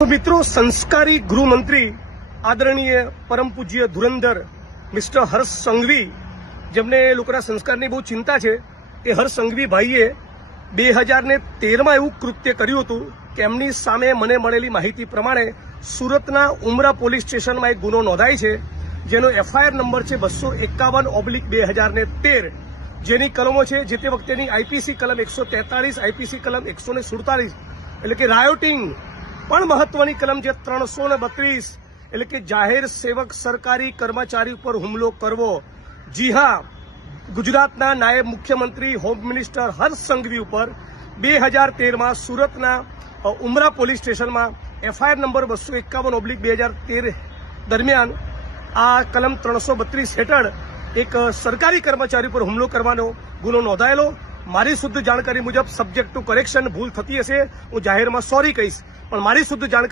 मित्रों, संस्कारी गृहमंत्री आदरणीय परम पूज्य धुरंधर मिस्टर हर्ष संघवी जेमने लोकोना संस्कारनी बहु चिंता है ए हर्ष संघवी भाईए 2013 में एवं कृत्य कर्युं हतुं के एमनी सामे मने मळेली माहिती प्रमाणे सूरतना उमरा पोलीस स्टेशन में एक गुनो नोंधाय छे जेनो एफआईआर नंबर है 251/2013 जेनी कलमों है जे ते वखतेनी आईपीसी कलम 143 आईपीसी कलम 147 एटले के रायोटिंग पण महत्वनी कलम जे 332 એટલે કે જાહેર સેવક સરકારી કર્મચારી ઉપર હુમલો કરવો। જી હા, ગુજરાતના નાયબ મુખ્યમંત્રી હોમ મિનિસ્ટર હર્ષ સંઘવી ઉપર 2013 માં સુરતના ઉમરા પોલીસ સ્ટેશનમાં એફઆઈઆર નંબર 251/2013 દરમિયાન આ કલમ 332 હેઠળ એક સરકારી કર્મચારી પર હુમલો કરવાનો ગુનો નોંધાયેલો। મારી શુદ્ધ જાણકારી મુજબ સબ્જેક્ટ ટુ કરેક્શન ભૂલ થતી હશે, હું જાહેરમાં સોરી કહીશ, પણ મારી શુદ્ધ જાણકારી